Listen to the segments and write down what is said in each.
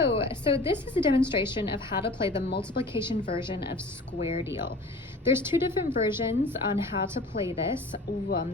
Hello! So this is a demonstration of how to play the multiplication version of Square Deal. There's two different versions on how to play this.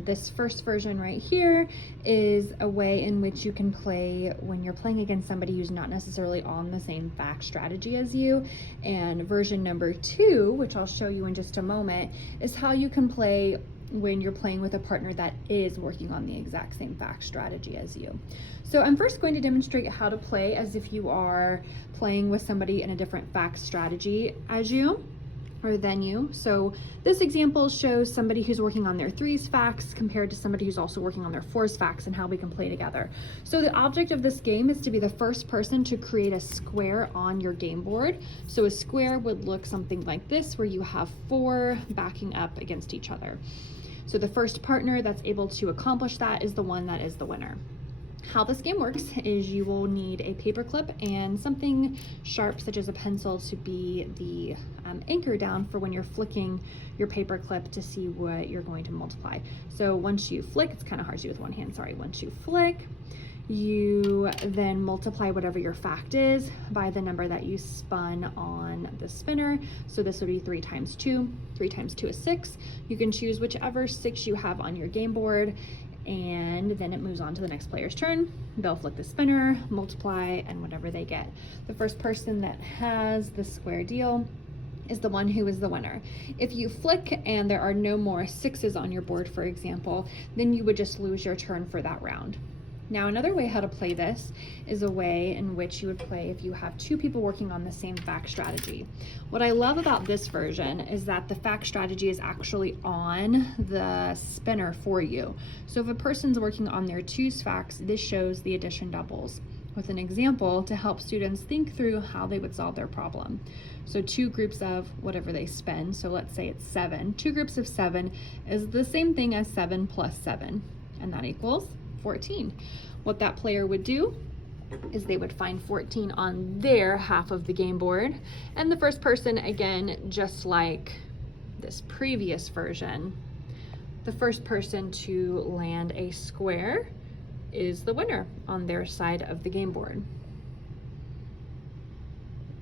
This first version right here is a way in which you can play when you're playing against somebody who's not necessarily on the same fact strategy as you. And version number two, which I'll show you in just a moment, is how you can play when you're playing with a partner that is working on the exact same fact strategy as you. So I'm first going to demonstrate how to play as if you are playing with somebody in a different fact strategy as you or than you. So this example shows somebody who's working on their 3s facts compared to somebody who's also working on their 4s facts and how we can play together. So the object of this game is to be the first person to create a square on your game board. So a square would look something like this, where you have 4 backing up against each other. So the first partner that's able to accomplish that is the one that is the winner. How this game works is you will need a paper clip and something sharp such as a pencil to be the anchor down for when you're flicking your paper clip to see what you're going to multiply. So once you flick, it's kind of hard to do with one hand, sorry. Once you flick, you then multiply whatever your fact is by the number that you spun on the spinner. So this would be 3 times 2. 3 times 2 is 6. You can choose whichever 6 you have on your game board, and then it moves on to the next player's turn. They'll flick the spinner, multiply, and whatever they get. The first person that has the square deal is the one who is the winner. If you flick and there are no more 6s on your board, for example, then you would just lose your turn for that round. Now, another way how to play this is a way in which you would play if you have 2 people working on the same fact strategy. What I love about this version is that the fact strategy is actually on the spinner for you. So if a person's working on their 2s facts, this shows the addition doubles with an example to help students think through how they would solve their problem. So 2 groups of whatever they spin, so let's say it's 7. 2 groups of 7 is the same thing as 7 plus 7, and that equals 14. What that player would do is they would find 14 on their half of the game board, and the first person, again, just like this previous version, the first person to land a square is the winner on their side of the game board.